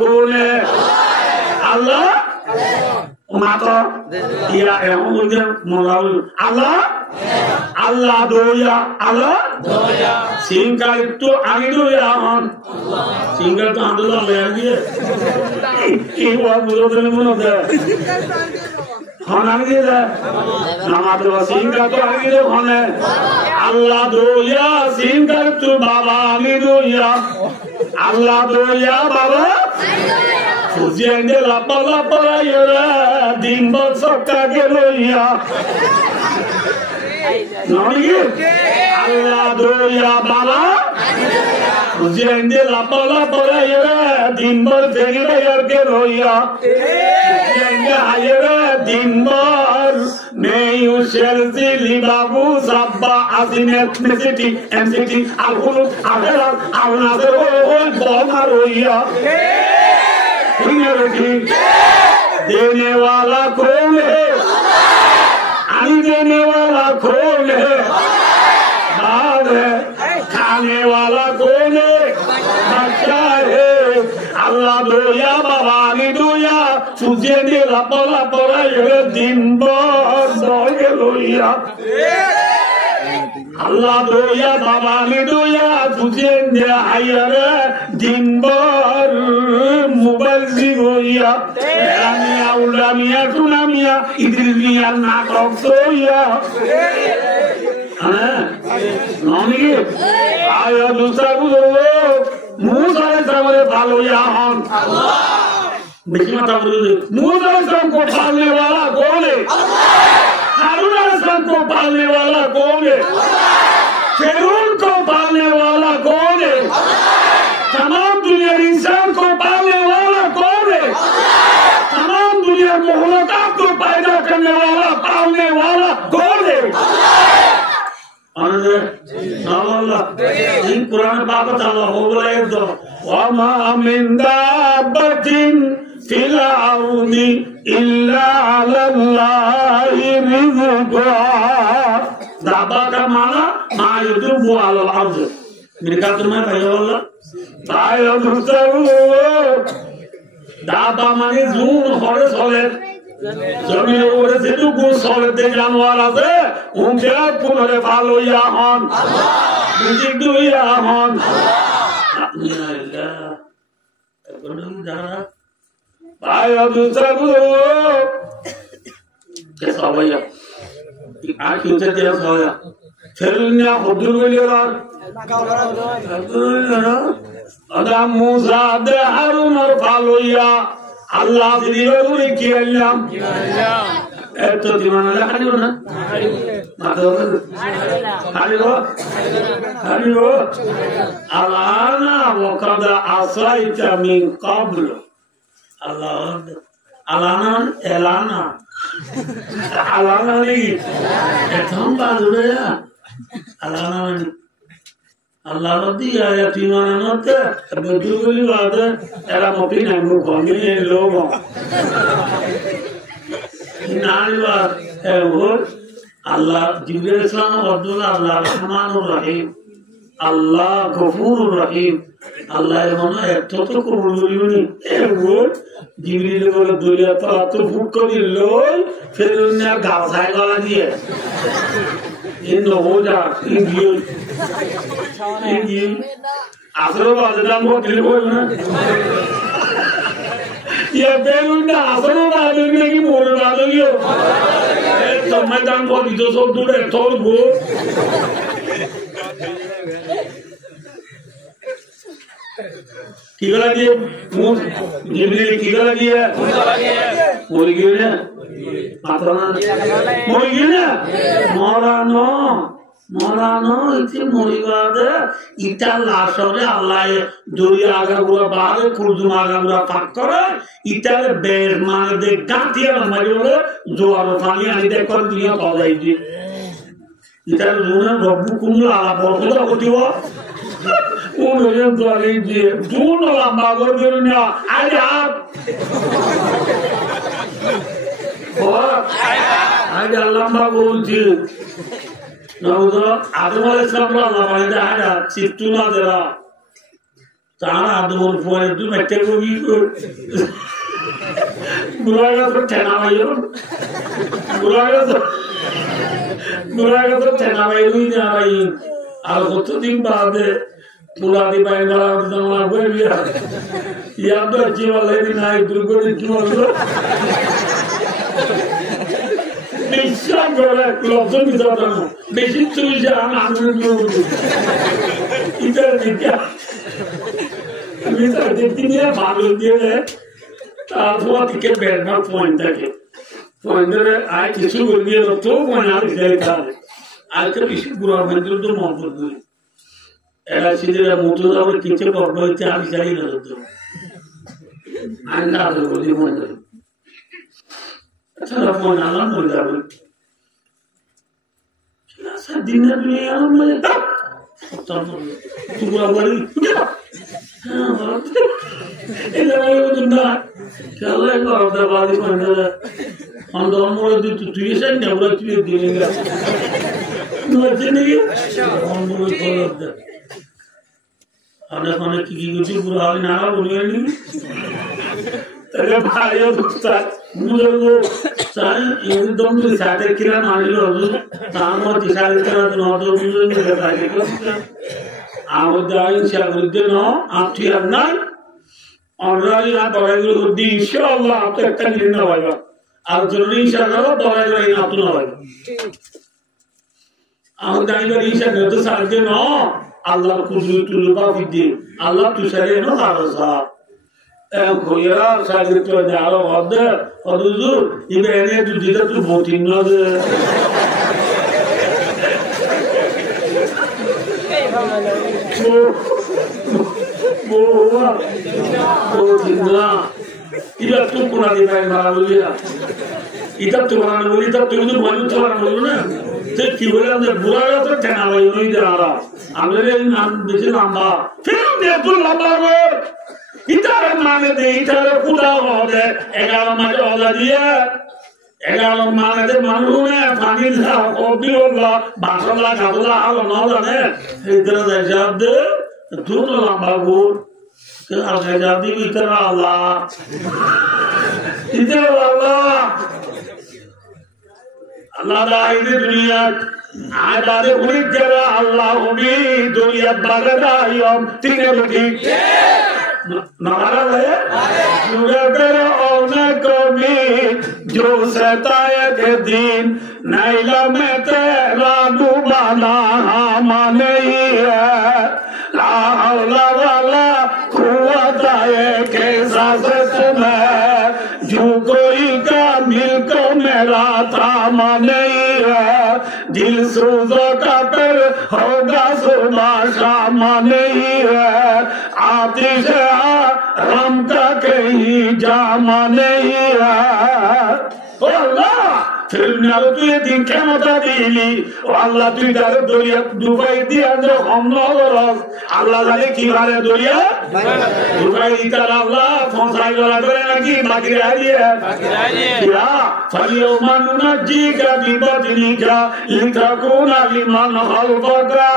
কোনে আল্লাহ মাতা ইয়া এমন যে মোরাল আল্লাহ আল্লাহ দোয়া আল্লাহ দোয়া সিংকার একটু আগে দোয়া হন সিংকার তো আন্দোলন হয়ে গিয়ে কি বুঝতে মনে দেয় হন আগে দিয়ে দেয় নামাজ সিংকার তো আগে দিয়ে হনে আল্লাহ দোয়া সিংকার তো বাবা আগে দোয়া আল্লাহ দোয়া বাবা Fuziende la pala yora dimba sokka geloya Nani Allah doya bala Fuziende la pala yora dimba tegile yar geloya Fuziende ayora dimba Nei ushelzi libabu sabba azine MCT alhulu adelar avnazer oi bomaroya देने वाला कौन है आने देने वाला कौन है बाद है खाने वाला कौन है बच्चा है अल्लाह दोया बाबा ने दोया तुझे ने लापला पड़ा ये दिन भर दोगे लोया Allah doya baba ne doya tujhe ayare din bhar mubazzir hoya ramiya ulamiya tunamiya idriya natok soya nani aya dusra buzo Musa samare bhalo ya hon Allah beshi mata bolu Musa sam ko palne wala kaun hai हारून अलैहिस्सलाम को पालने वाला कौन है फिरौन को पालने वाला कौन है तमाम दुनिया इंसान को पालने वाला कौन है तमाम दुनिया मखलूकात को पैदा करने वाला पालने वाला कौन है अल्लाह इन कुरान बाबत अल्लाह हो गया तो वमा मिन दाब्बतिन फिल अर्दि इल्ला अल्लाहि रिज़्क़ुहा दाबा का माना मा युदुबु अल अर्द मेरे खातिर में भाईयोल्ला दाबा माने जून हरे सोले जमीन ओरे যেটুকু চলতে জানোয়ার আছে উনকে পুনরে ভালো ইয়া হন বিজিক দুইয়া হন আল্লাহ বলুন যারা ভাই দুসরা গুলো কে সবাইয়া আর কি হচ্ছে যে সবাইয়া ফেরুনিয়া হুদুর বলিরা আদম মুসা দে হারুন আর ভালো ইয়া Allah diliyoruz ki Allah'ım. Eto dimana la hadiyo na. Hadiyo. Alana wa qad asayta min qabl. Allah. Alana elana. Alana ni. Etam balude ya. Alana ni. Allah Rabbi ayat imana natte beduguli wada era mopina mu komi logo inalwa evo Allah Jibril Islam Abdullah Allah Rahmanur Rahim Allah Ghafurur Rahim Allah emana eto to kubuluni evo Jibril bole dulia to fukori loy ferunya gaasai gala diye in hoja in asro baadam ko dil ko na ye berunda asro baadam ne ki mor baadam yo to maidan ko bido so dure thor go की गला दिए जिब्रील की गला दिया मुर्गी ने मात्राना मुर्गी ने मरानो इतने मुर्गी इतना लाशोरे अल्लाह दुनिया आगे पूरा बाहर कुर्दुम आगे पूरा पक्कर इतना बेर मार दे गांठिया हमारे वाले जो आरोपानी आने दे कर दुनिया कौज़ाई दी इतना लोगों रब्बु कुम्ला आला बहुत ज़्यादा होती हुआ उन्होंने तो आगे दिए दोनों लंबा कर दुनिया आज आप आज लंबा बोलती ना उधर आदम अलैहिस्सलाम ला लंबा इधर आया चित्तूना जरा তারা আদমর পরে তুই মেটে কবি বুড়া গেছে ঠেনা ভাই বুড়া গেছে ঠেনা ভাই না ভাই আর কতদিন বাদে পুরা দি ভাই না তোমার বই ইয়ার তো জীবন লেদি নাই দুর্গতি কি বললো বিশ্বাস করে লব্ধ বিচার বেশি তুই যান আনন্দ ইটার দিকে বিচার দেখতে নিয়ে ভালো দিয়ে তারপর থেকে বেড়নার পয়েন্ট থাকে পয়েন্টে আর কিছু বলবি তো পয়েন্ট আর যাই খাবে আজকে বেশি বুড়া পয়েন্টের তো মন করবে এরা সিধে মতো যাবে কিছু করবো হচ্ছে আমি চাই না তো আমি না বলি মনে আচ্ছা পয়েন্ট আলাম হয়ে যাবে দিনের দুনিয়া মানে তুগুলা বলি অনেক অনেক কি কিছু পুরো হবে না বলি তাহলে ভাইও একদম সাথে কিরা মানিল আমার সাড়ে আমাদের সাগরুদ্দিন আপনি আর নাই অনরাজি না দরাইগুলো করতে ইনশাআল্লাহ আপনি একটা নিলেন না ভাইবা আর জরুরি ইনশাআল্লাহ দরাইগুলো এই আপনি না ভাইবা আমাদের আইবার ইনশাআল্লাহ তো সাহায্য ন আল্লাহর কুদরত তুলবা ফিদি আল্লাহ তুষারে ন আরসা খোয়া সাগরিত আরো হদে হদুজুর ইবে এনে তুই দিতে তুই ভৌতিন না যে এটা তুই কোনা দিবে ভাড়া বলিয়া এটা তো ভাড়া বলি তা তুই তো মানুষ তো ভাড়া বলবো না কি বলে আমাদের বুড়ারা তো ঠেনা ভাই ওই যারা আমাদের নাম বেশি লম্বা ফিল্ম দিয়ে তুই লম্বা কর ইটারে মানে দে ইটারে পুরা হবে 11 মাসে ওলা দিয়ে 11 মানে মানুষে পানি দা কবি হলো বাসলা খাবলা আলো না জানে ইতরা দে যাব দে তুই তো লম্বা কর আর যাব দি ইতরা আল্লাহ আল্লাহ দাইদে দুনিয়া আদারে উনি যারা আল্লাহ উনি দুনিয়া বাগাদায়ম তিনে বলি नारा है कभी जो सताए के दिन नैला में तेरा डूबाना हम नहीं है ला हौला वाला कुव्वत के साथ तुम्हें जो कोई का मिल को मेरा थाम नहीं है दिल सूजो का फिर होगा सुबह शाम नहीं है आतिश राम का कहीं जामा नहीं है फिर तु दिन के मता दिली अल्लाह तु दरिया डुबाई दिया जो हम अल्लाह जाने की बारे दरिया डुबाई दिता अल्लाह फंसाई वाला करे ना कि बाकी रह दिया फलियो मानुना जी का विबदनी का लिताकुना लिमन खलबका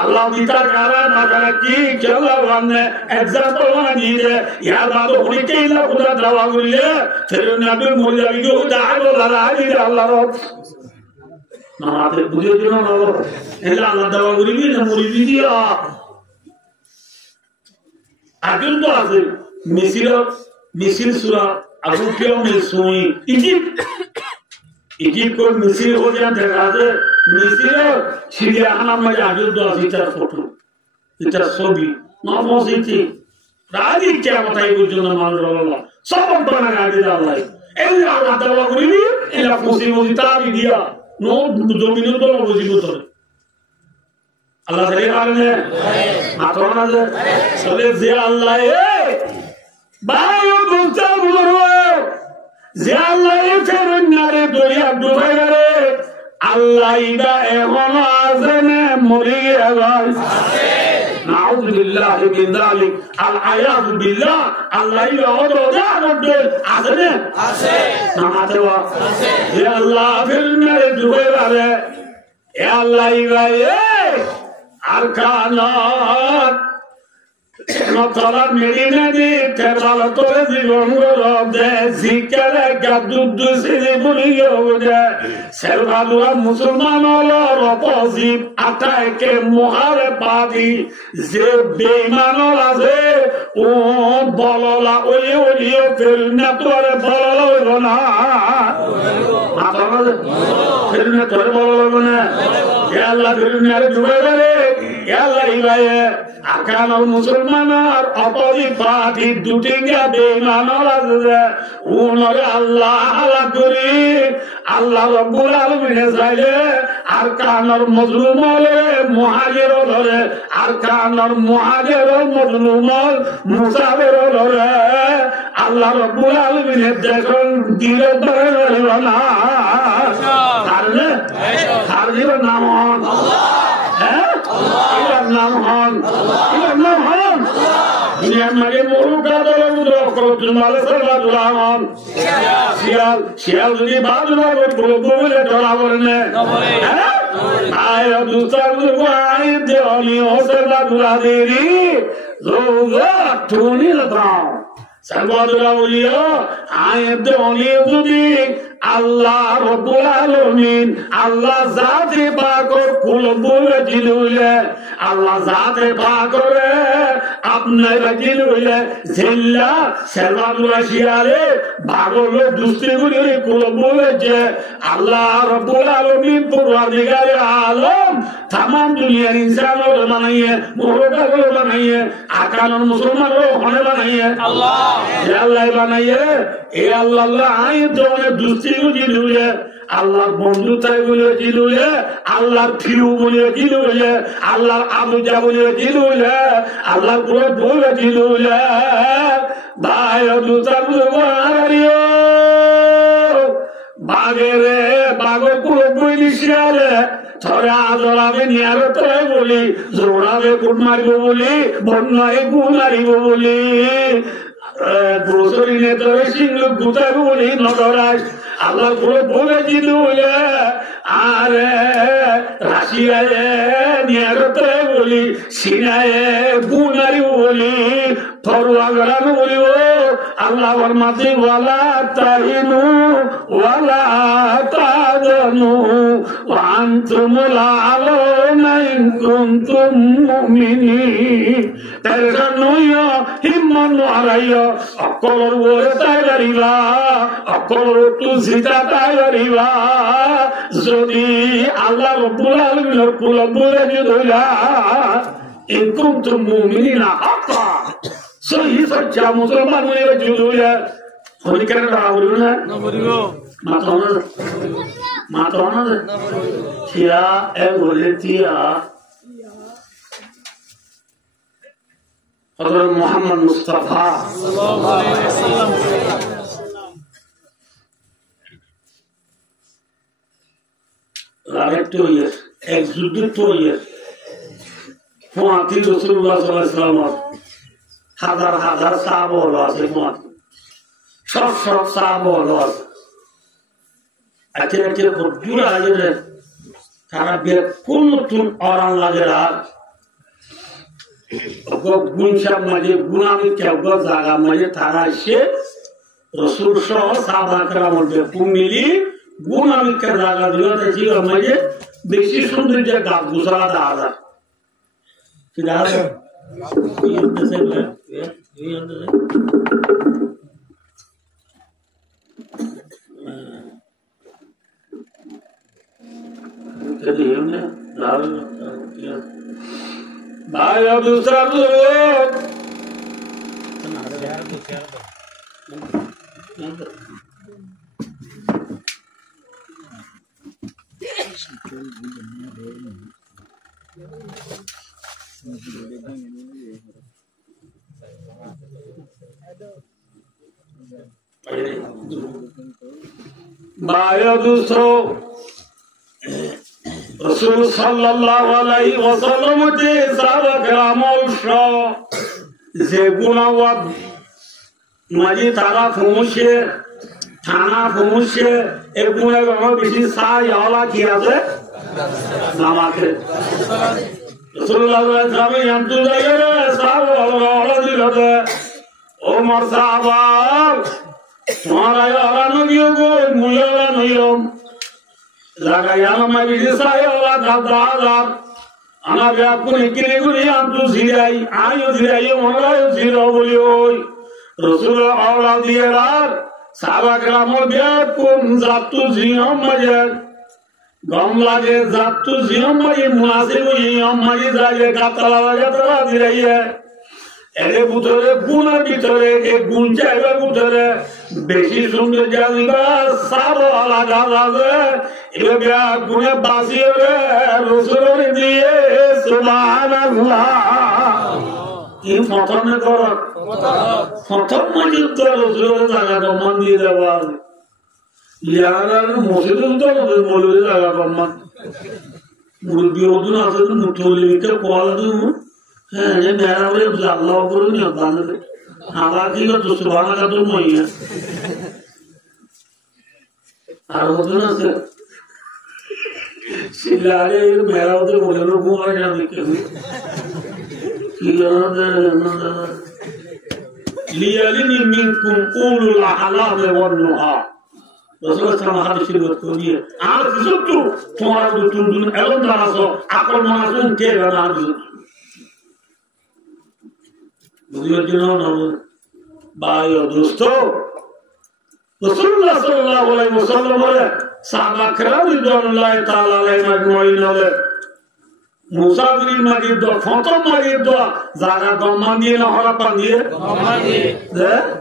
Allah kita kara makara ki kela wanne example wana diye ya baado hunike illa khuda dawa gulle fero nabi molabi ko daalo lalali Allah rob namate bujhe dino na illa Allah dawa gulli na muridi dia agun to ase misil sura abu kyo me soi Egypt को मिस्र हो जाए देखाते मिस्र Syria खाना में जाके दो इधर फोटो इधर सोबी ना मौसी राजी क्या बताई कुछ जो ना मान रहा सब बना गाड़ी डाला है ऐसे आवाज़ दवा करी इला फुसी मुझे तारी दिया नो 2 मिनट तो मुझे बोल अल्लाह तेरे कारण है आत्मा से चले ज़िया अल्लाह है बायो गुस्सा बुलरो ज़ियाल्लाह फेरन नारे दुनिया डूबे गए अल्लाह इदा एवन आज़ने मुरी गए नाउज़ बिल्लाहि मिन ज़ालिक अल आयाज़ बिल्लाह अल्लाह इदा ओदा ओदा आज़ने नमाते वा ये अल्लाह फेरन नारे डूबे गए ये अल्लाह इदा ये अरकानात নতলা মেডিনা দি তেবাল তোরে জীবন গরদে জিকারে গাদুদু সিদি বুলিও দে সেলভাদুরা মুসলমান হলো রপজিব আটাইকে মহারে পাদি যে বেঈমান আছে ও বললা ওলি ওলিও ফেলনা তোরে বললা হইব না মাতালে ফেলনা তোরে বললা হইব না হে আল্লাহ ফেলনারে ডুবাই দেবে হে আল্লাহ ইবায়ে আকানোর মুসলমানের অপোজিট পার্টি দুটিঙ্গা বেঈমানের আছে উনরে আল্লাহ আল্লাহ করি আল্লাহ রব্বুল আলামিন চাইলে আর কানোর মজলুম হলে মুহাজির হলে আর কানোর মুহাজির মজলুম মুসাফির হলে আল্লাহ রব্বুল আলামিন দেখুন দিলে ধরে না কারণে কারণের নাম আল্লাহ হ্যাঁ এর নাম হন এর নাম হন নিয়ামে মুরুকা দলুদ করতুল মালসালাতুল আমান শিয়াল যদি বাজুলা করে বলে ধরা বলনে হ্যাঁ আয় দুসার গুয়াই দেওনি ওসালাতুল আদিরি রোজা টুনি লাগাও সালবাদুলা বলিও আয় দেওনি যদি আল্লাহ রব্বুল আলামিন আল্লাহ জাতে পাকর কুলবুল জিলুলে আল্লাহ জাতে পাকরে আপনারা জিলুলে জিল্লা সালবাদুলা শিয়ারে ভাগলো দুসরি গুলি কুলবুল যে আল্লাহ রব্বুল আলামিন পরওয়ারদিগারে আলম तमाम दुनिया इंसानों को बनाइए मोहब्बत को बनाइए आकानों मुसलमानों को होने बनाइए अल्लाह बनाइए ये अल्लाह आए तो उन्हें दूसरी को जिलूए अल्लाह बंधुता बोले जिलूए अल्लाह फिरू बोले जिलूए अल्लाह आबुजा बोले जिलूए अल्लाह पूरा बोले जिलूए भाई दूसरा बुआरियो बागेरे बागो पूरा बोली शियाले थोड़ा आज़राबे नियारे तो बोली ज़ोराबे कुड़मारी वो बोली बन्नाए कुड़मारी वो बोली ब्रोसरी ने तो सिंगल गुता को बोली नौकराज अल्लाह को बोले जिलूए आरे राशियाए नियारे तो बोली सिनाए कुड़मारी वो बोली थोड़ा आज़राबे बोली वो अल्लाह वरमाती वाला ताहिनु वाला ताजनु وأنتم الأعلون إن كنتم مؤمنين ترجموا همّن عليا أقول ورتايريبا أقول تزيدا تايريبا زودي الله رب العالمين كلبور جدولا إن كنتم مؤمنين حقا صحيح سجى مسلمان ويجدولا هوني كنا راولونا मातोना थिया ए बोले थिया हज़रत मोहम्मद मुस्तफा सल्लल्लाहु अलैहि वसल्लम लागे तो ये एक जुद्ध तो ये फुआती रसूलुल्लाह सल्लल्लाहु अलैहि वसल्लम हजार हजार साहब होगा से मौत सब सब साहब होगा আজকে আজকে বড় আজরে তারা বেকুল নতুন অরান লাগেরা গুনশা মাঝে গুনামি কেবল জায়গা মাঝে তারা এসে রসুল সহ সাহাবা কেরামের বেকুল মিলি গুনামি কে জায়গা দিলে ছিল মাঝে বেশি সুন্দর যে গাছ গুছালা দেওয়া যায় কি দেখা যায় भाई दूसरा भाई दूसरों रसूल सल्लल्लाहु अलैहि वसल्लम के साहबा करामल शो जे गुनावत माजी तारा फुमुशे थाना फुमुशे एक गुना बेशी सा याला किया से नामाके রাসূলুল্লাহ সাল্লাল্লাহু আলাইহি ওয়াসাল্লাম ইয়ামতু যাইরে সাহাবা ওলা দিলতে ও মোর সাহাবা তোমারা আরানো দিও গো মুয়ালা নইও লাগায়াল মাবি সায়ালা দাদার ana bia kuni kini kuni antu zirai ayo zirai morayo ziro bolioi rasul aula dierar sahaba keramol bia kun zattu ziyam maje gamla je zattu ziyam maje munasibu ziyam maje zaje katala jatra zirai hai ere butore guna bitore e guncha ebe butore beshi sunde jaliba sabo ala gazaze ebe bia gune basiere rasulore diye subhanallah ki foton ne kor foton majid to rasulore jaga to mandir awaz yarar mosjidun to molore jaga to man murbi odun ase to mutoli ke koldu ये मेरा वो अल्लाह करो नहीं होता ना हालांकि वो तो सुबह का तो नहीं है और वो तो ना से सिलारे मेरा वो तो बोले लोग वो आ जाने के लिए लिया लिनी मिनकुम उलुल अहलाम वन्नुहा रसूल सल्लल्लाहु अलैहि वसल्लम को दिए आज जुतु तुम्हारा जो तुम एलों दाना सो अकल मासूम के गाना भाई और दोस्तों रसूलुल्लाह सल्लल्लाहु अलैहि वसल्लम बोले साहबा किराम रिज़वानुल्लाह ताला अलैहिम अजमाइन बोले मुसाफिर मजीद दो फोटो मजीद दो जागा गम्मांदी ना हरा पांदी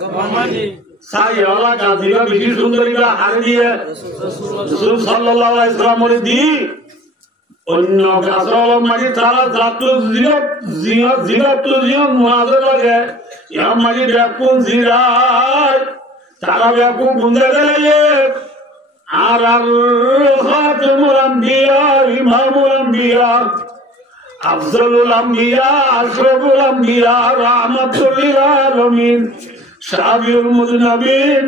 गम्मांदी साई वाला गाजीरा बिजी सुंदरी का हार दिए रसूल सल्लल्लाहु अलैहि वसल्लम बोले दी অন্য গাছল মাঝি তারা জাতু জিরাতু জিয়ন মাঝে লাগে ইয়া মাঝি ব্যাকুন জিরাই তারা ব্যাকুন গুন্দে গেলে আর আর খাতুমুল আম্বিয়া ইমামুল আম্বিয়া আফজলুল আম্বিয়া আশরাফুল আম্বিয়া রাহমাতুল লিল আলামিন শাফিউল মুযনিবিন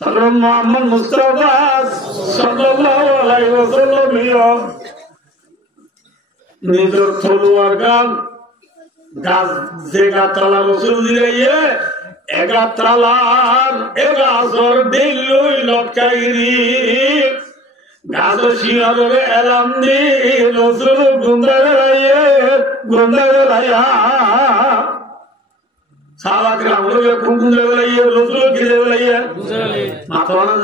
हज़रत मोहम्मद मुस्तफा सल्लल्लाहु अलैहि वसल्लम निजर तलवार गाज जेगा तला रसूल दिए एगा तलार एगा जोर दिलुई लटकाइरी गाज शियारे एलाम दी रसूल गुंदे लाया साला के हम लोग कुंकुम ले लिए रसूल की ले लिए मातवाना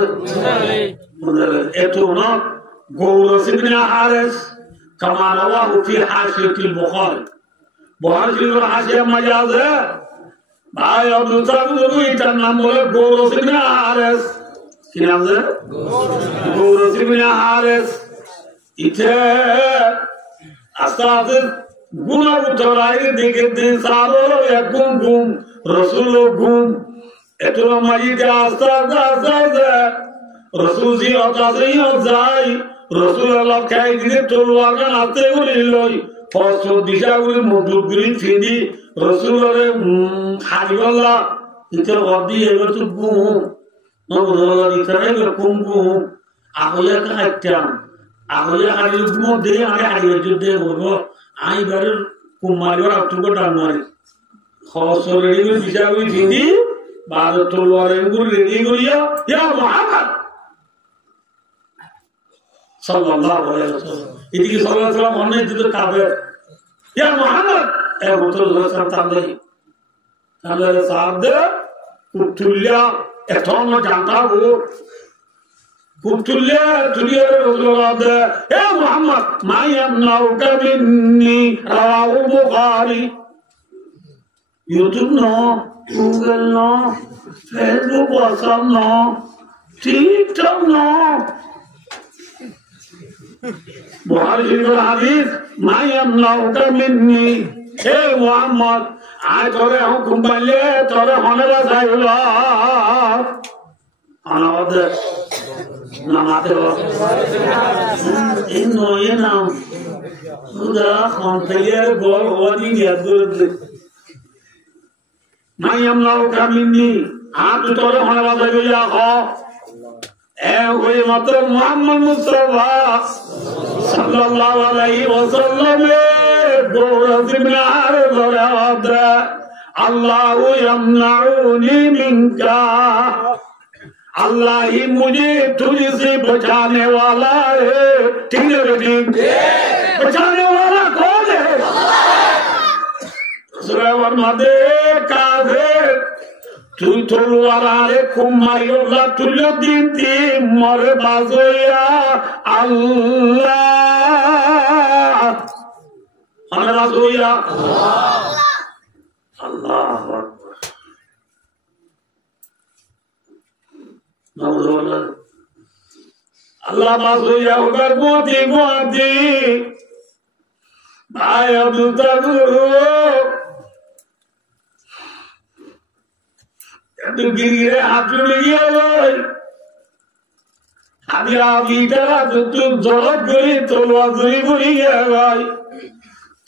एतो ना गौरस इब्न हारिस कमा रवाहु फी हाशियत al-बुखारी बुखारी शरीफ हाशिया मजाज है भाई और दूसरा भी इतना नाम बोले गौरस इब्न हारिस की नाम है गौरस इब्न हारिस इथे अस्ताद गुना उतराई देखे दिन सारो या गुम रसूल गुम एतुरा मजीद आस्ता रसूल जी आता से ही जाई रसूल अल्लाह कहे कि तलवार का नाते को ले लोई फसो दिशा को मधुग्री थीदी रसूल रे खाली वाला इधर वादी है तो गुम न बोला इधर है गुम आहोया का एक्टाम आहोया आगे गुम दे आगे आगे जो दे बोलो आई बार कुमारी और अक्टूबर डालमारी खास रेडी में दिशा हुई थी बाद तलवार इनको रेडी करिया या मोहम्मद सल्लल्लाहु अलैहि वसल्लम इनकी सल्लल्लाहु अलैहि वसल्लम हमने जिधर काबे या मोहम्मद ए मुतल रसूल तांदे साहब दे कुतुलिया एथोन जानता हो कुतुलिया तुलिया रसूलुल्लाह दे ए मोहम्मद मा यमनाउका मिन्नी रवाहु Bukhari YouTube no Google no Facebook WhatsApp no TikTok no Bukhari Sharif हदीस मा यमनाउका मिन्नी ए मोहम्मद आज तोरे हुकुम बल्ले तोरे होने वाला है अनावद नमाते हो इन ये नाम खुदा खानतेयर गोल वादी यादुर मैं यमनाउका मिन्नी आज तोरे होने वाला है या हो ए वही मतलब मोहम्मद मुस्तफा সাল্লাল্লাহু আলাইহি ওয়াসাল্লামের দৌরাতিনার দরাদা अल्लाह यमनाउनी मिनका अल्लाह ही मुझे तुझसे बचाने वाला है ठीक है बेटी बचाने वाला कौन है सुरवर मदे काफिर तू तलवारे कुमायोला तुलो दीती मरे बाजोया अल्लाह मरे बाजोया अल्लाह अल्लाह बाजोया उधर मोती मोती भाई अब्दुल तू गिरे हाथ में लिया भाई अभी आप इधर तो तुम जरूरत करी तो वाज़री बुरी है भाई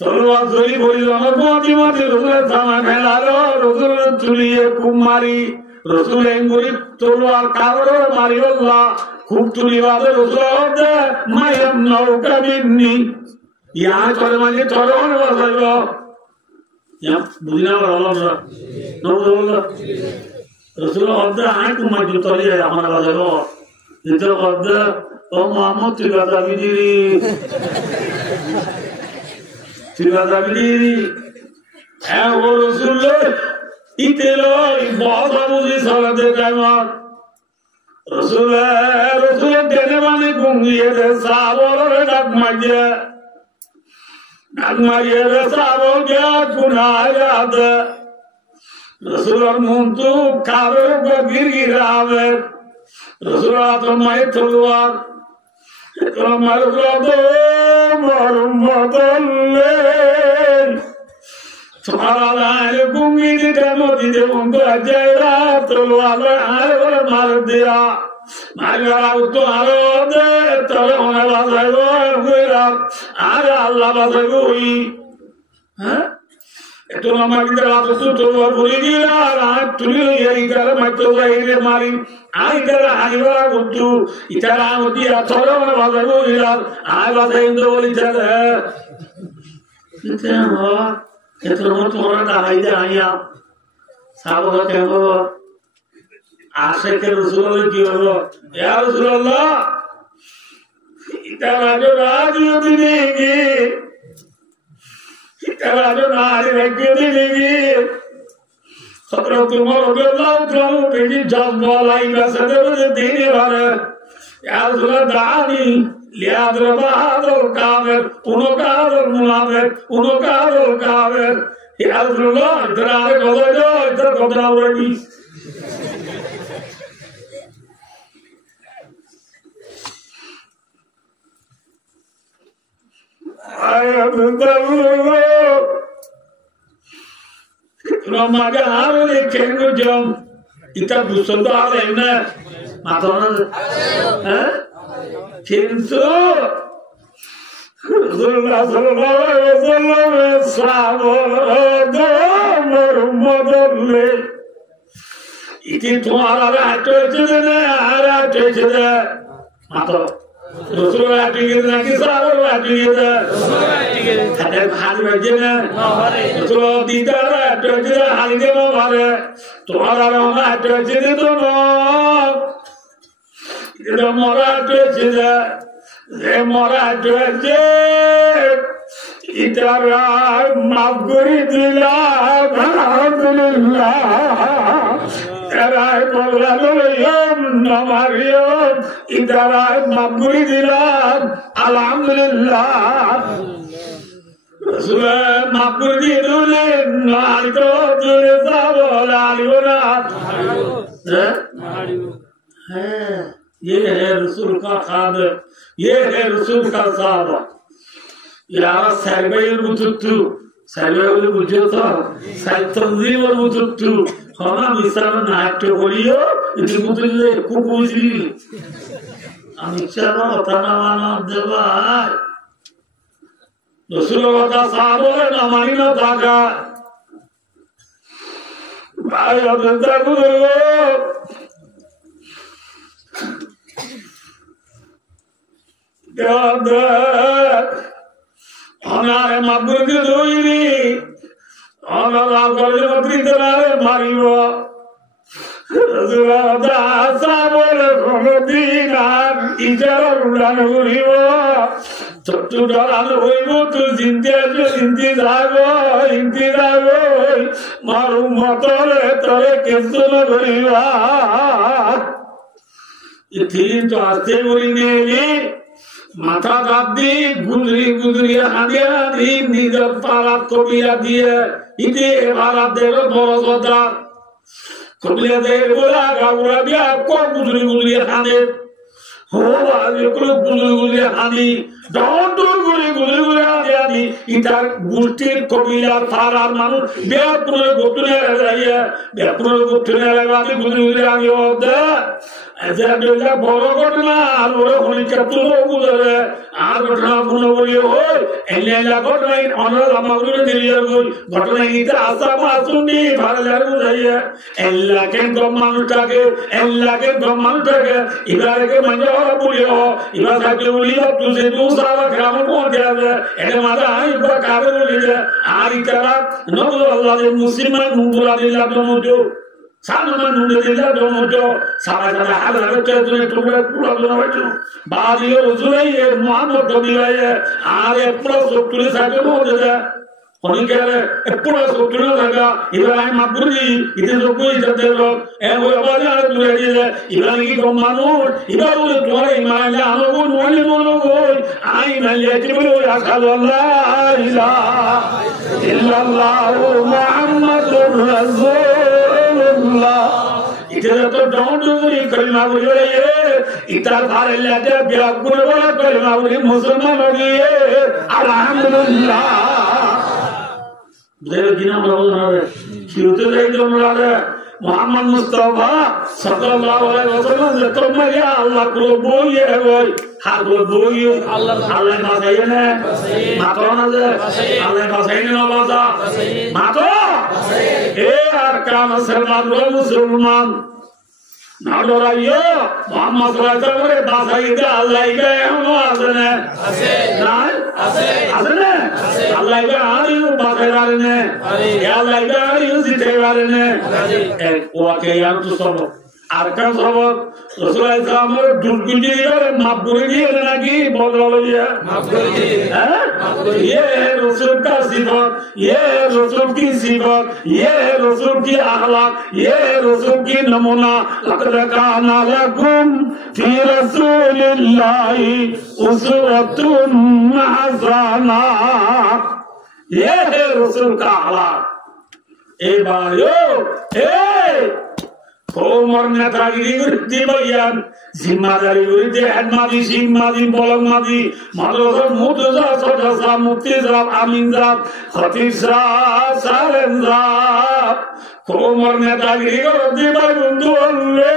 तो वाज़री बुरी दोनों मोती मोती रसूल थामा फैला लो रसूल चुलिए कुमारी रसूल एंगुरी तो वार कावरो मारी अल्लाह खूब चुली वाले रसूल होते मायम नौका बिन्नी यहाँ चले माने चलो ना वाज़री यहाँ बुझना वाला ना नौका रसूल अब्दा आए कुमार जुतली है हमारा वाज़री इधर अब्दा ओ मोहम्मद तिलादा बिदीरी है वो रसूल इतेलो बहुत मुझे साला दे जाएगा रसूल देने वाले गुंगिये दे सावों रे डगमजे रे सावों क्या गुनाह याद रसूल मुंतु कारो को गिरावे रसूल तो मैं तलवार तो मरदो मरमदले तुम्हारा लाल गुंगी दी मोदी दे उनको अजयरा तलवार आए वाला मार दिया मारा तो आरो दे तोरे होने वाला हुई आरे अल्लाह बात हुई हैं तो नमक इधर आप तो बोली दिया रात तुली ये इधर मत तो ये मारी आई इधर हाईवा गुट्टू इधर आ होती है थोड़ा वाला बात वो इधर आई बात इंद्र बोली इधर है इतने हो इतना मत थोड़ा सा आई इधर आई आप साबुन क्या हो आशे के रसूल की हो या रसूल अल्लाह इधर आजो राजी होती नहीं इतना नारी रखी दिलेगी खतरा तुम्हारा अल्लाह उठाओ बेटी जान वाला इनका सदर देने वाला यार सुना दानी लिया दरबार कावेर उनकार मुलावर उनकार कावेर यार सुना इधर आए कौन जो इधर कौन आवड़ी आया बंदरो Ramaga harus kengo jam kita bukan tu ada ini matanya, kintu Rasulullah Sallallahu Alaihi Wasallam sahabat merumodle itu तुम्हारा राष्ट्र चले राष्ट्र चले मातो Rasulullah tinggal lagi sahabat tinggal ada hal macamnya Rasulullah tidak ada tidak hal ini mana तुम्हारा Ram ada jadi tu no itu mora ada mora ada इधरा माफ़ी दिला अल्हम्दुलिल्लाह इधरा बोला लो यम नमारियो इधरा माफ़ी दिला अल्हम्दुलिल्लाह रसूल माफ़ी दिले नारी तो जुड़े सावला लियोना है ये है रसूल का खादर ये है रसूल का साहबा यार सैलवेल बुझुत्तु सैलवेल बुझुत्तु सैलतंजीवर बुझुत्तु हमारा मिसाल नाट्य बोलियो इतनी बुझुत्तु कुकुजी अमिच्छा तनावाना देवाय रसूलुल्लाह का साहबों ने मानी ना थाका भाई अबंदा बुजुर्गो অনারে মাবুরকে দইরি অনারা করে মন্ত্রীদের মারিব রসুলদা সাবর কোনদিন আর ইজারা উড়ান উড়িব চট্টুডাল হইব তুই চিন্তি যাব মারু মতরে তরে কেসন করিবা ইথিন তো আসতে বলি নেলি মাথা দাদি গুজরি হাদিয়া দি নিজের পারাত কবিরা দিয়ে ইতি পারাত দেব বড় সদার কবিরা দেব বলা গাউরা বিয়া কো গুজরি হাদে हो आज एकलो गुलगुले हानी डॉक्टर गुलगुले आदि इतार गुष्टिर कबिलार फारार मानुष बेपुरे गोतने लगाया बेपुरे गोतने लगाते गुलगुले आदि होता ऐसे डोला बड़ो घटना और बड़ो होने का तो गुजरे आर घटना पुनः बोली हो एल्ला घटना इन अनल हमारे दिलिया कोई घटना इधर आशा मासूमी भारत गुजरिया एल्ला के गमानुटा के इधर के मंजो बोलियो इधर साके बोलियो तुझे दूसरा ग्राम कौन दिया है ऐसे माता आई इधर काबे बोलिए आरी तरह नौ अल्लाह ने मुस्लिमान मुंबुला दिला दोनों जो सामने नूरे दिला दोनों जो सारा सारा हाल रखते हैं तुझे टुकड़े पूरा दोनों बच्चों बादियों रसूले ये मोहम्मद कभी आये आरे पूरा सुक्तुले साके बोल देता होने के लिए पूरा सुक्तुले लगा इधर आए मापुरी इधर जो कोई जाते लोग वो आवाज़ आने तुझे दिए इधर की कमानोर इधर वो तुम्हारे ईमान ले आनो वो नोले मोनो वो आई मैं ले चिपलो या खालो इल्लल्लाह मुहम्मदुर रसूलुल्लाह इधर तो डाउन डूबरी कलमा बोले ये इधर भारे लेते बियाकुल वाला कलमा बोले मुसलमान हो गए अल्हम्दुलिल्लाह देव दिना बोल रहा है क्योंकि देव जो बोल रहा है मोहम्मद मुस्तफा सल्लल्लाहु अलैहि वसल्लम से तो मैं या अल्लाह को बोलिए है वो हाथ को बोलिए अल्लाह माताए ने माताओं ने अल्लाह माताए ने बाजा मातो ए अरकान मुसलमान नाडोरायो मोहम्मद रसूल रे बासाई दे अल्लाह के हम आसने आसने अल्लाह के आरियो बासारे या अल्लाह के आरियो सिटेवारे ने वाके यार तो सब अरकान सब रसूल इस्लाम रे दुर्गुजी रे माबुरी ना की बोलो ये माबुरी ये रसूल का सिफत ये रसूल की सिफत ये रसूल की अखलाक ये रसूल की नमूना लक़द काना लकुम फी रसूलिल्लाहि उस्वतुन हसना ये है रसूल का अखलाक ए भाइयों ए Omar netragiri gurdi bayan zimmadaari gurdi hadmadi simmadi bolangmadi madrasa mudrasa sadrasa muftizra aminzra khatibzra salenzra Omar netragiri gurdi bayundu alle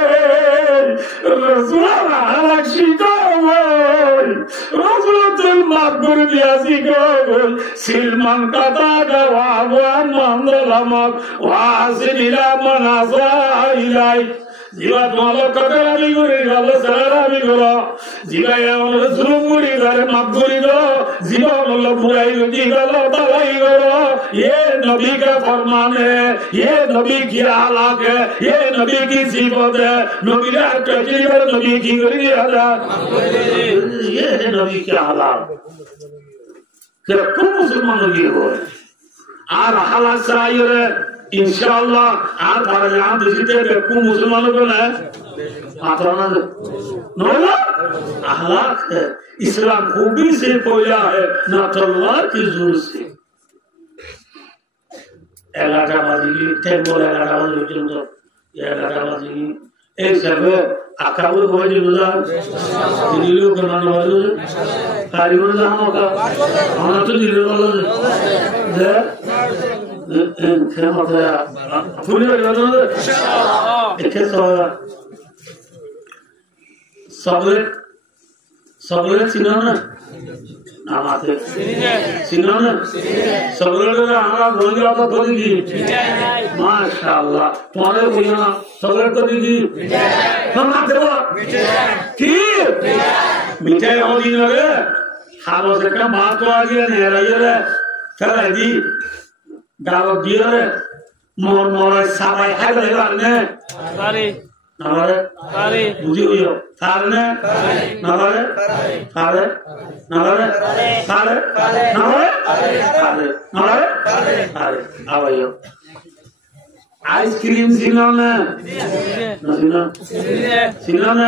Rasulullah alakshikoy Rasulatul mabdur biyasikoy silman kata gawawan mandalamak wasilila manasa जीवा तुम्हारा कटरा भी गुरी गाले सरारा भी गुरा जीवा ये उन्हें जुल्म गुरी गाले माफ गुरी दो जीवा उन्हें बुराई गुरी गाले बालाई गुरा ये नबी का फरमान है ये नबी की हालात है ये नबी की सिफत है नबी ने कची कर नबी की गुरी आजा ये है नबी की हालात क्या कौन मुसलमान लोग हो आर हालात सराय रे इंशाअल्लाह आज भारत यहाँ दिखते हैं को मुसलमानों को ना आत्मा नोला अखलाक है इस्लाम खूबी से पोया है ना तलवार की जोर से एलाटा बाजी टेबल एलाटा बाजी चलता ये एलाटा बाजी एक जगह आकाबुल बाजी बुला दिल्ली को करना बाजी कारीगर जहाँ होगा हमारा तो दिल्ली वाला है खेमा था पूरी बात है एक सबले सिनाना नाम आते सिनाना सबले का हमारा बोल गया था तो दी माशाअल्लाह तुम्हारे भैया सबले तो दी हम आते हो की মিঠাই অদিনরে হাবস একটা মাত আজিয়ে নেরাইরে ফেলাই দি গালত দিয়ে মর মরে সাবাই খাইতে পারনে পারে নারে পারে বুঝি হইও পারনে নারে পারে নারে পারে নারে পারে নারে পারে আবাইও আইসক্রিম ছিল না ছিল না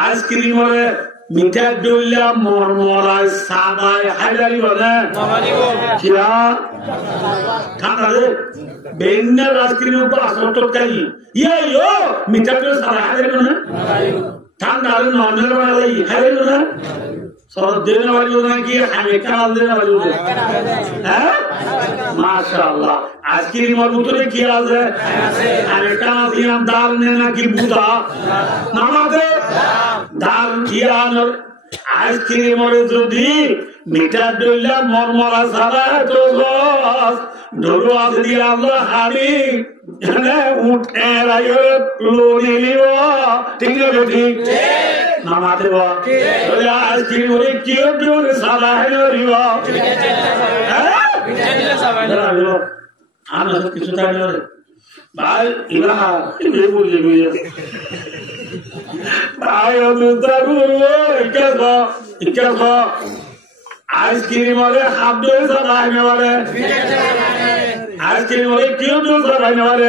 আইসক্রিম ওরে মিঠা ডইলা মরমরায় সাবাই হাইলারি বলে কিয়া ঠান্ডা রে বেন্নার আইসক্রিম উপর আসর কাই ইয়ো মিঠা ডইলা সাবাই হাইলারি না ঠান্ডা রে নরমাল বানাই হাইলারি না সর দেনা বাড়ি নাকি আমি কাল দেনা বাড়ি হ্যাঁ মাশাআল্লাহ আইসক্রিমের ভিতরে কি আছে আমি কাল দিলাম ডাল নে নাকি বুদা নামাতে ডাল কিয়ানোর আইসক্রিমের যদি মিঠা ডইলা মরমরা সারা তো গস ডলু আছে দিয়া আমরা হাড়ি এনে উঠ এরাইও লোনি লিও ঠিক আছে ঠিক নামাতে বা ওলা আইসক্রিমের কি ডল সারা হইলো হ্যাঁ মিঠা দিলে সারা হইলো আমি কিছু তাই না ভাই ইলাহা এই বলি ভাই অনুদারুলো ইকাসা আইসক্রিম वाले हाथ दो सराहने वाले आइसक्रीम वाले क्यों दो सराहने वाले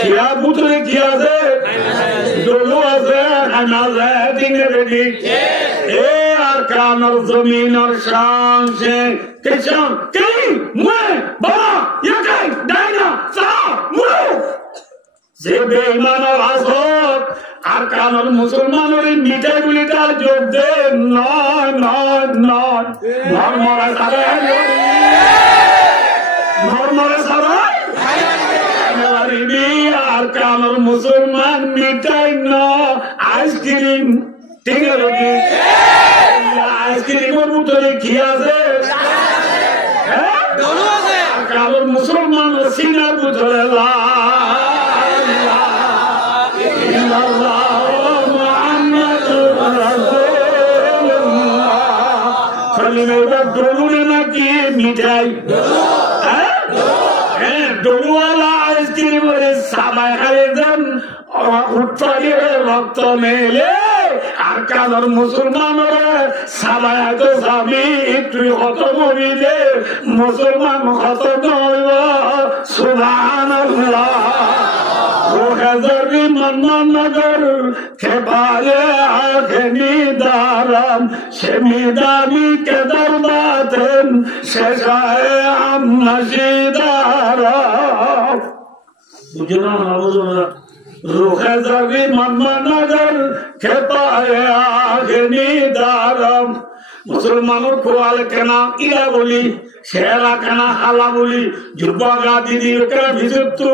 क्या पुत्र किया से दोनों से खाना से दिने बेटी ए अरकान और जमीन और शान से किसान कहीं मैं बड़ा या कहीं डायना सा मुरो যে বেঈমান আর আসক আর কানর মুসলমানের মিঠাই গুলিটা যোগ দে নয় নয় নয় মরমরা সারা মরমরা সারা আর কানর মুসলমান মিঠাই ন আইসক্রিম ঠিক আছে আইসক্রিমের ভিতরে কি আছে আর কানর মুসলমান সিনার ভিতরে নাকি মিঠাই ডলুওয়ালা আইসক্রিম সাবাই খাই দেন উৎপাদে রক্ত মেলে আর কাজর মুসলমানের সাবাই তো স্বামী একটু হত মরিলে মুসলমান হত নইব সুবহানাল্লাহ هزاري من نگر کباله آخمی دارم شمیدانی که در باطن ششای هم نشیدارم بجنا نبودم روح هزاري من نگر کباله آخمی دارم মুসলমানের কোয়াল কেনা ইলা বলি শেরা কেনা হালা বলি যুবকা দিদি কেনা ভিজত্তু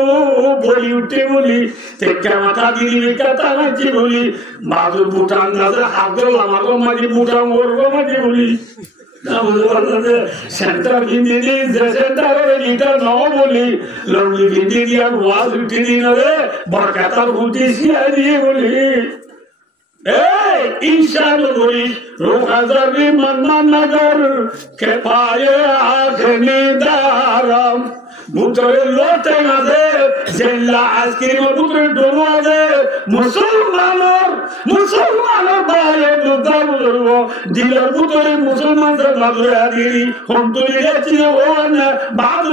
বলি উঠে বলি তেকা মাথা দিদি কেতা নাচি বলি বাদুর বুটান গাছে হাগল আমার মাঝে বুটান ওর মাঝে বলি সেন্টার ভিন্দি দি সেন্টার এটা ন বলি লঙ্গি ভিন্দি দিয়া ওয়াজ উঠে দিন রে বরকাতার বুটি সিয়া দিয়ে বলি इंशाअल्लाह रूह हज़ारी मन्ना नगर के पाए आखनी दारम बुतरे लोटे नज़े जिल्ला आस्किरी में बुतरे डोलो नज़े मुसलमानों बाये बुद्धा बुतरो दिलर बुतरे मुसलमान से नज़र आदि हम तो ये चीज़ हो ना बात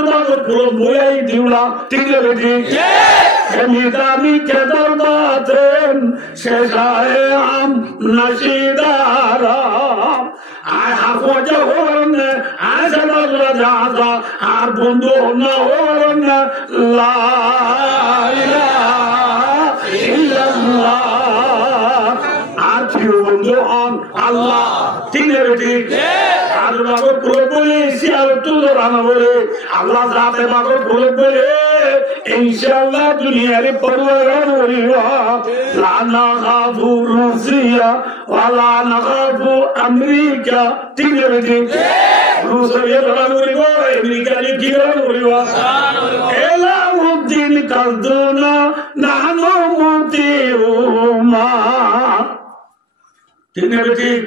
पुरो बोया ही दिवला ठीक है बेटी मिदानी के दरबार शेषाए हम नशीदाराम आय हाफोजा होरने आय सलाला जाजा आर बंदो ना होरने ला इलाहा इल्लल्लाह आर क्यों बंदो ऑन अल्लाह ठीक है बेटी आर बाबू प्रो बोले सियाल तू तो राना बोले अल्लाह जाते बाबू प्रो बोले इंशाअल्लाह दुनिया रे परवान होइवा ला नखाफु रूसिया वाला नखाफु अमेरिका ठीक है बेटी रूस ये परवान होइवा अमेरिका रे की परवान होइवा एला उद्दीन कल्दुना नानो मुतिउमा ঠিক না ঠিক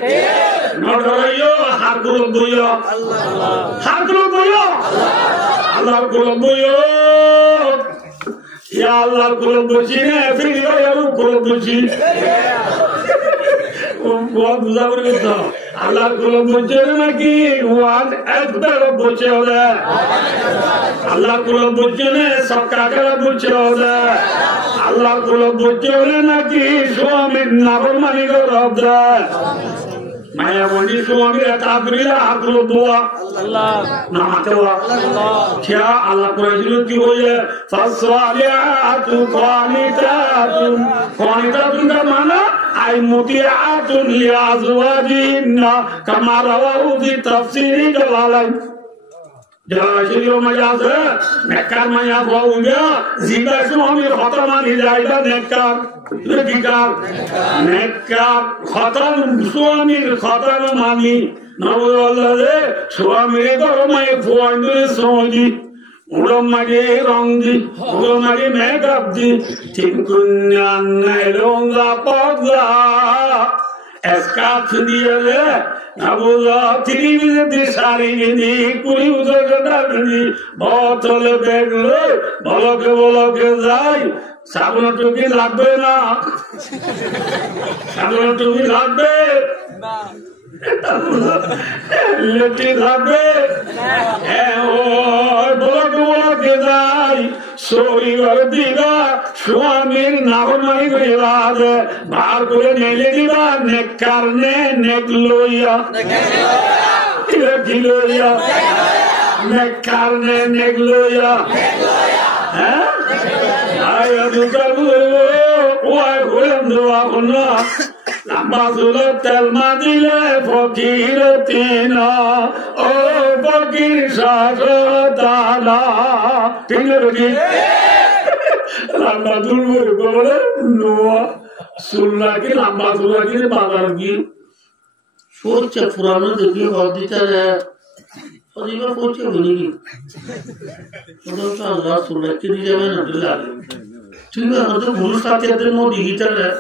নড়াইও হাত গুলো বইও হাত গুলো বইও আল্লাহর গুলো বইও ইয়া আল্লাহর গুলো বসি না ফিরিও আর গুলো বসি बहुत बुझा कर तो अल्लाह को बच्चे ना कि वन एकबार बच्चे हो जाए अल्लाह को बच्चे ने सब काकरा बच्चे हो जाए अल्लाह को बच्चे हो ना कि स्वामी नाफरमानी को रब जाए माया मंडी स्वामी ताबरीला आकुल दुआ अल्लाह नमाते हुआ क्या अल्लाह को रजिलो की हो जाए फस्वालियातु क़ानितातुन क़ानितातुन का माना आई मुतिआतुन लिअज़वाजिहिन्ना कमा रवाहु फी तफसीरि जलालाइन जलाशियो मजाज है नेकार मजाज होगा जीवा स्वामी खतमा नहीं जाएगा नेकार नेकार नेकार खतम स्वामी खतम मानी नवोल्लादे स्वामी को मैं फुआंडे सोजी उड़म मगे रंगी उड़म मगे मेकअप दी तिनकुन्यान नेलोंगा पगला एस्काथ दिया ले नवोल्ला तिरीविज़ दिशारी गिनी कुली उधर कटारी बोतल बैग ले बोलोके जाई साबुन टुकी लागबे ना साबुन टुकी लागबे लेटी लागबे बोलोके जाई सोई कर दिगा स्वामीर नाफरमानी करिला दे बाहर करे नेले दिगा नेकार ने नेकलोया नेकलोया नेकार ने नेकलोया हैं आया दूसरा वो आए कोलम दुआ करना लंबा सुलभ तलमा दिले फकीर तीना ओ फकीर साजदाना ठीक है बेटी लंबा दुलबुर बोले नुआ सुल्ला की लंबा सुल्ला की बाजार की सोच पुराना देखिए बहुत दिक्कत है और ये बार सोच बनेगी तो अल्लाह सुल्ला की नहीं जाए ना दिला ठीक है मतलब भूल साथ याद है वो डिजिटल है